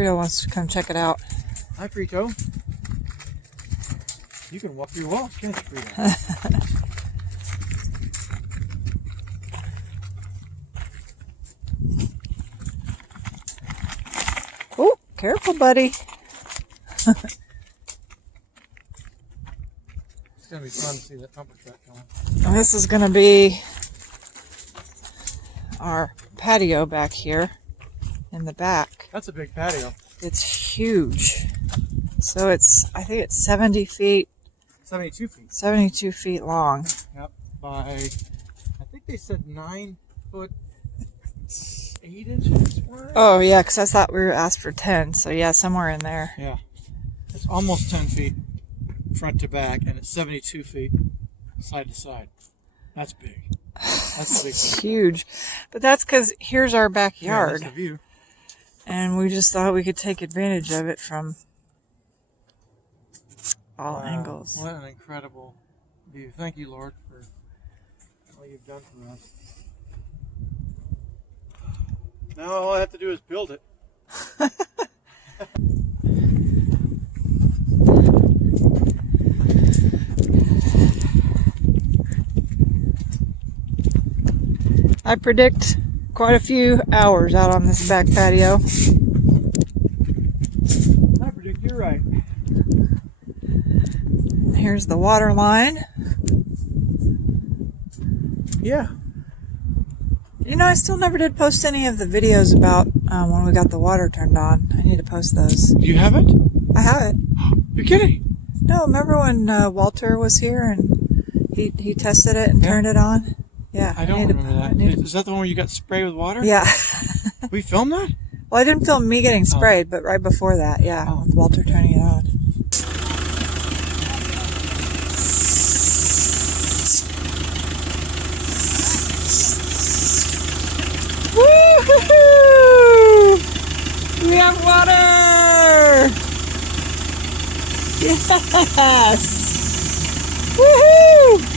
Frito wants to come check it out. Hi, Frito. You can walk through walls, can't you, Frito? Oh, careful, buddy. It's gonna be fun to see that pumper truck going. This is going to be our patio back here in the back. That's a big patio. It's huge. So I think it's 70 feet, 72 feet. 72 feet long. Yep. By, I think they said 9 foot 8 inches. Oh, yeah, because I thought we were asked for 10. So, yeah, somewhere in there. Yeah. It's almost 10 feet front to back, and it's 72 feet side to side. That's big. That's a big It's thing. huge. But that's because here's our Yeah, backyard. that's the view. And we just thought we could take advantage of it from all Wow, angles. What an incredible view. Thank you, Lord, for all you've done for us. Now all I have to do is build it. I predict quite a few hours out on this back patio. I predict you're right. Here's the water line. Yeah. You know, I still never did post any of the videos about when we got the water turned on. I need to post those. Do you have it? I have it. You're kidding. No, remember when Walter was here and he tested it and turned it on? Yeah. I don't remember that. Is that the one where you got sprayed with water? Yeah. We filmed that? Well, I didn't film me getting sprayed, but right before that, yeah, with Walter turning it on. Woo-hoo-hoo! We have water! Yes! Woohoo!